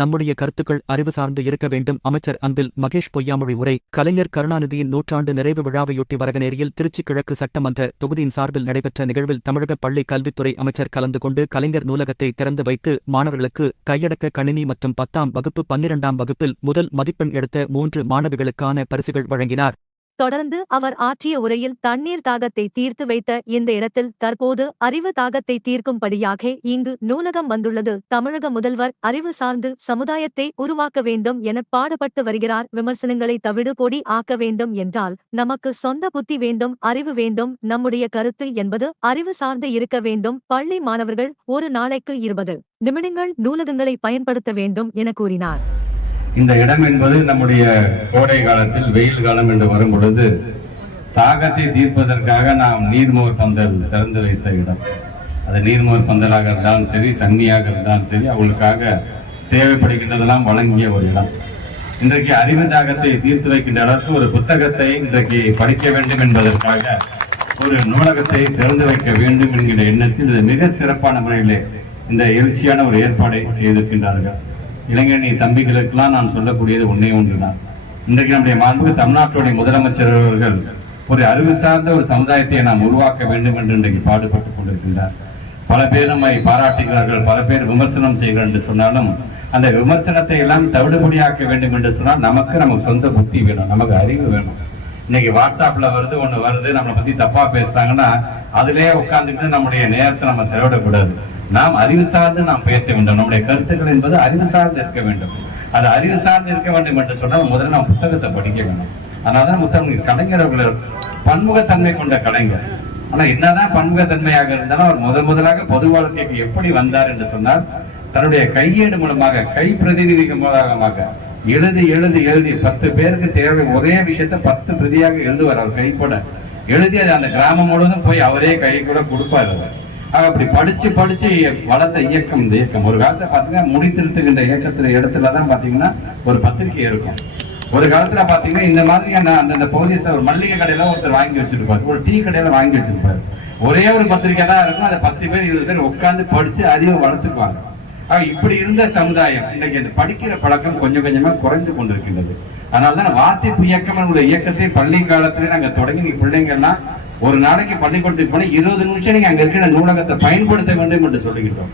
நம்முடைய கருத்துக்கள் அறிவு சார்ந்து இருக்க வேண்டும். அமைச்சர் அன்பில் மகேஷ் பொய்யாமொழி உரை. கலைஞர் கருணாநிதியின் 100ஆண்டு நிறைவு விழாவையொட்டி வரகநேரியில் திருச்சி கிழக்கு சட்டமன்ற தொகுதியின் சார்பில் நடைபெற்ற நிகழ்வில் தமிழக பள்ளி கல்வித்துறை அமைச்சர் கலந்து கொண்டு கலைஞர் நூலகத்தை திறந்து வைத்து மாணவர்களுக்கு கையடக்க கணினி மற்றும் 10ஆம் வகுப்பு 12ஆம் வகுப்பில் முதல் மதிப்பெண் எடுத்த 3 மாணவிகளுக்கான பரிசுகள் வழங்கினார். தொடர்ந்து அவர் ஆற்றிய உரையில் தண்ணீர் தாகத்தை தீர்த்து வைத்த இந்த இடத்தில் தற்போது அறிவு தாகத்தை தீர்க்கும்படியாக இங்கு நூலகம் வந்துள்ளது. தமிழக முதல்வர் அறிவு சார்ந்து சமுதாயத்தை உருவாக்க வேண்டும் என பாடுபட்டு வருகிறார். விமர்சனங்களை தவிடுபொடி ஆக்க வேண்டும் என்றால் நமக்கு சொந்த புத்தி வேண்டும், அறிவு வேண்டும். நம்முடைய கருத்து என்பது அறிவு சார்ந்து இருக்க வேண்டும். பள்ளி மாணவர்கள் ஒரு நாளைக்கு 20 நிமிடங்கள் நூலகங்களை பயன்படுத்த வேண்டும் என கூறினார். இந்த இடம் என்பது நம்முடைய கோடை காலத்தில் வெயில் காலம் என்று வரும் பொழுது தாகத்தை தீர்ப்பதற்காக நாம் நீர்மோர் பந்தல் திறந்து வைத்த இடம். அது நீர்மோர் பந்தலாக இருந்தாலும் சரி, தண்ணியாக இருந்தாலும் சரி, அவங்களுக்காக தேவைப்படுகின்றதெல்லாம் வழங்கிய ஒரு இடம். இன்றைக்கு அறிவு தாகத்தை தீர்த்து வைக்கின்ற அளவுக்கு ஒரு புத்தகத்தை இன்றைக்கு படிக்க வேண்டும் என்பதற்காக ஒரு நூலகத்தை திறந்து வைக்க வேண்டும் என்கிற எண்ணத்தில் இது மிக சிறப்பான முறையிலே இந்த எழுச்சியான ஒரு ஏற்பாடை செய்திருக்கின்றார்கள். இளைஞரணி தம்பிகளுக்கெல்லாம் நான் சொல்லக்கூடியது ஒன்றே ஒன்றுதான். இன்றைக்கு நம்முடைய மாண்புமிகு தமிழ்நாட்டுடைய முதலமைச்சர் அவர்கள் ஒரு அறிவு சார்ந்த ஒரு சமுதாயத்தை நாம் உருவாக்க வேண்டும் என்று இன்றைக்கு பாடுபட்டுக் கொண்டிருக்கின்றார். பல பேர் நம்மை பாராட்டுகிறார்கள், பல பேர் விமர்சனம் செய்கிறார் என்று சொன்னாலும் அந்த விமர்சனத்தை எல்லாம் தவிடுபடியாக்க வேண்டும் என்று சொன்னால் நமக்கு சொந்த புத்தி வேணும், நமக்கு அறிவு வேணும். இன்னைக்கு வாட்ஸ்அப்ல ஒண்ணு வருது, நம்மளை பத்தி தப்பா பேசுறாங்கன்னா அதிலே உட்கார்ந்துட்டு நம்முடைய நேரத்தை நம்ம செலவிடக்கூடாது. நாம் அறிவு சார்ந்து நாம் பேச வேண்டும். நம்முடைய கருத்துக்கள் என்பது அறிவு சார்ந்து இருக்க வேண்டும். அது அறிவு சார்ந்து இருக்க வேண்டும் என்று சொன்னால் முதல்ல நாம் புத்தகத்தை படிக்க வேண்டும். அதனாலதான் கலைஞர் அவர்கள் பன்முகத்தன்மை கொண்ட கலைஞர். ஆனா என்னதான் பன்முகத்தன்மையாக இருந்தாலும் அவர் முதலாக பொது வாழ்க்கைக்கு எப்படி வந்தார் என்று சொன்னால் தன்னுடைய கையேடு மூலமாக, கை பிரதிநிதிக்கு மூலமாக எழுதி 10 பேருக்கு தேவை ஒரே விஷயத்த 10 பிரதியாக எழுதுவார். அவர் கைப்பட எழுதி அதை அந்த கிராமம் முழுவதும் போய் அவரே கை கூட கொடுப்பார். அப்படி படிச்சு வளர்ந்த இயக்கம் இந்த இயக்கம். ஒரு காலத்துல பாத்தீங்கன்னா முடித்திருத்துகின்ற இயக்கத்துல இடத்துலதான் பாத்தீங்கன்னா ஒரு பத்திரிகை இருக்கும். ஒரு காலத்துல பாத்தீங்கன்னா இந்த மாதிரியான அந்த பகுதியை ஒரு மல்லிகை கடையில ஒருத்தர் வாங்கி வச்சிருப்பாரு, ஒரு டீ கடையில வாங்கி வச்சிருப்பாரு. ஒரே ஒரு பத்திரிகை தான் இருக்கும். அதை 10 பேர் 20 பேர் உட்கார்ந்து படிச்சு அறிவை வளர்த்துக்குவாங்க. இப்படி இருந்த சமுதாயம் இன்னைக்கு அந்த படிக்கிற பழக்கம் கொஞ்சம் கொஞ்சமா குறைந்து கொண்டிருக்கின்றது. அதனாலதான் வாசிப்பு இயக்கம் இயக்கத்தை பள்ளி காலத்திலே நாங்க தொடங்கி நீங்க பிள்ளைங்க எல்லாம் ஒரு நாளைக்கு பள்ளிக்கூடத்துக்கு போன 20 நிமிஷம் நீங்க அங்க இருக்கிற நூலகத்தை பயன்படுத்த வேண்டும் என்று சொல்லுகின்றோம்.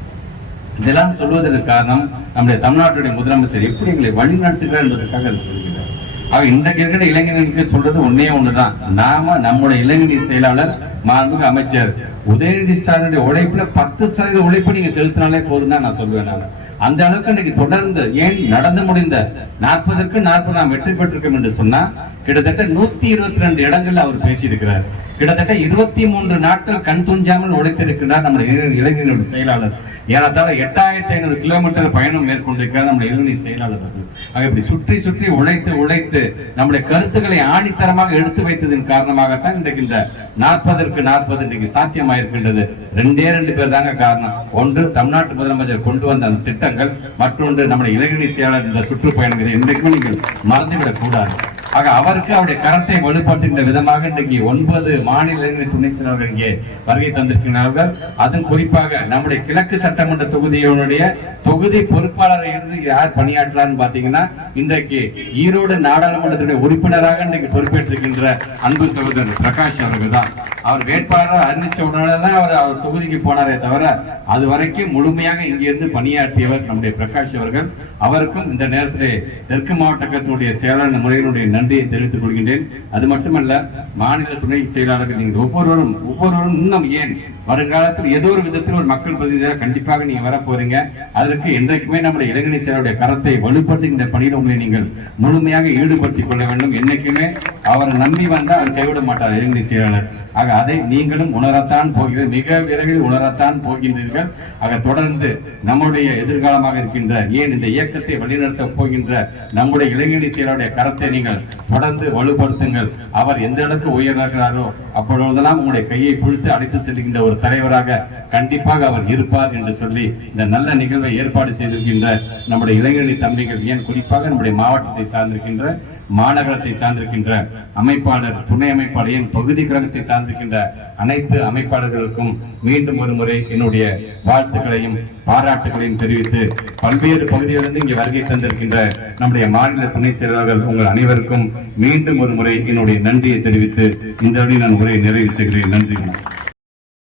இதெல்லாம் சொல்வதற்கு காரணம் நம்முடைய தமிழ்நாட்டுடைய முதலமைச்சர் எப்படி எங்களை வழிநடத்துகிறார் என்பதற்காக அதை சொல்லுகிறார். இன்றைக்கு இருக்கிற இளைஞர்களுக்கு சொல்றது ஒண்ணுதான். நாம நம்முடைய இளைஞரணி செயலாளர் மாண்புமிகு அமைச்சர் உதயநிதி ஸ்டாலினுடைய உழைப்புல 10% உழைப்பு நீங்க செலுத்தினாலே போதும் தான் நான் சொல்லுவேன். நான் அந்த அளவுக்கு இன்னைக்கு தொடர்ந்து ஏன் நடந்து முடிந்த 40க்கு 40 நாம் வெற்றி பெற்றிருக்கோம் என்று சொன்னா கிட்டத்தட்ட 122 இடங்கள்ல அவர் பேசியிருக்கிறார். கிட்டத்தட்ட 23 நாட்கள் கண் துஞ்சாமல் உழைத்திருக்கிறார் நம்முடைய இளைஞர்களுடைய செயலாளர். ஏறத்தாழ 8500 கிலோமீட்டர் பயணம் மேற்கொண்டிருக்கிறார் நம்முடைய இளைஞரணி செயலாளர்கள். இப்படி சுற்றி உழைத்து நம்முடைய கருத்துக்களை ஆணித்தரமாக எடுத்து வைத்ததன் காரணமாகத்தான் இன்றைக்கு இந்த 40க்கு 40 இன்றைக்கு சாத்தியமாயிருக்கின்றது. 2 பேர் தாங்க காரணம். ஒன்று தமிழ்நாட்டு முதலமைச்சர் கொண்டு வந்த அந்த திட்டங்கள், மற்றொன்று நம்முடைய இளைஞரணி செயலாளர் இந்த சுற்றுப்பயணங்களை இன்றைக்கும் நீங்கள் மறந்துவிடக் கூடாது. அவருக்கு அவருடைய கரத்தை வலுப்படுத்துகின்ற விதமாக இன்றைக்கு 9 மாநில இளைஞரணி துணை செயலாளர்கள் இங்கே வருகை தந்திருக்கிறார்கள். அதுவும் குறிப்பாக நம்முடைய கிழக்கு சட்டமன்ற தொகுதியினுடைய தொகுதி பொறுப்பாளரை இருந்து யார் பணியாற்றலான்னு பாத்தீங்கன்னா இன்றைக்கு ஈரோடு நாடாளுமன்றத்துடைய உறுப்பினராக இன்றைக்கு பொறுப்பேற்றிருக்கின்ற அன்பு சகோதரர் பிரகாஷ் அவர்கள் தான். அவர் வேட்பாளராக அறிவிச்ச உடனே தான் அவர் தொகுதிக்கு போனாரே தவிர அது வரைக்கும் முழுமையாக இங்கிருந்து பணியாற்றியவர் நம்முடைய பிரகாஷ் அவர்கள். அவருக்கும் இந்த நேரத்திலே தெற்கு மாவட்டத்தினுடைய செயலாளர் முறையினுடைய நன்றியை தெரிவித்துக் கொள்கின்றேன். அது மட்டுமல்ல, மாநில துணை செயலாளர்கள் நீங்கள் ஒவ்வொருவரும் இன்னும் ஏன் வருங்காலத்தில் ஏதோ ஒரு விதத்தில் ஒரு மக்கள் பிரதிநிதியாக கண்டிப்பாக நீங்க வர போறீங்க. அதற்கு என்றைக்குமே நம்முடைய இளைஞரணி செயலாளருடைய கரத்தை வலுப்படுத்தி இந்த பணியில் உங்களை நீங்கள் முழுமையாக ஈடுபடுத்திக் கொள்ள வேண்டும். என்னைக்குமே அவரை நம்பி வந்தால் அவர் கைவிட மாட்டார் இளைஞரணி செயலாளர். அதை நீங்களும் உணரத்தான் போகிறீர்கள், மிக விரைவில் உணரத்தான் போகின்றீர்கள். தொடர்ந்து நம்முடைய எதிர்காலமாக இருக்கின்ற ஏன் இந்த இயக்கத்தை வழிநடத்த போகின்ற நம்முடைய இளைஞரணி செயலாளருடைய கரத்தை நீங்கள் தொடர்ந்து வலுப்படுத்துங்கள். அவர் எந்த அளவுக்கு உயர்கிறாரோ அப்பொழுதெல்லாம் உங்களுடைய கையை பிடித்து அழைத்து செல்கின்ற ஒரு தலைவராக கண்டிப்பாக அவர் இருப்பார் என்று சொல்லி இந்த நல்ல நிகழ்வை ஏற்பாடு செய்திருக்கின்ற நம்முடைய இளைஞரணி தம்பிகள், ஏன் குறிப்பாக நம்முடைய மாவட்டத்தை சார்ந்திருக்கின்ற மாநகரத்தை சார்ந்திருக்கின்ற அமைப்பாளர், துணை அமைப்பாளர், என் பகுதி கழகத்தை சார்ந்திருக்கின்ற அனைத்து அமைப்பாளர்களுக்கும் மீண்டும் ஒரு முறை என்னுடைய வாழ்த்துக்களையும் பாராட்டுகளையும் தெரிவித்து, பல்வேறு பகுதிகளிலிருந்து இங்கே வருகை தந்திருக்கின்ற நம்முடைய மாநில துணை செயலாளர்கள் உங்கள் அனைவருக்கும் மீண்டும் ஒரு முறை என்னுடைய நன்றியை தெரிவித்து இந்த வழி நான் உரையை நிறைவு செய்கிறேன். நன்றி.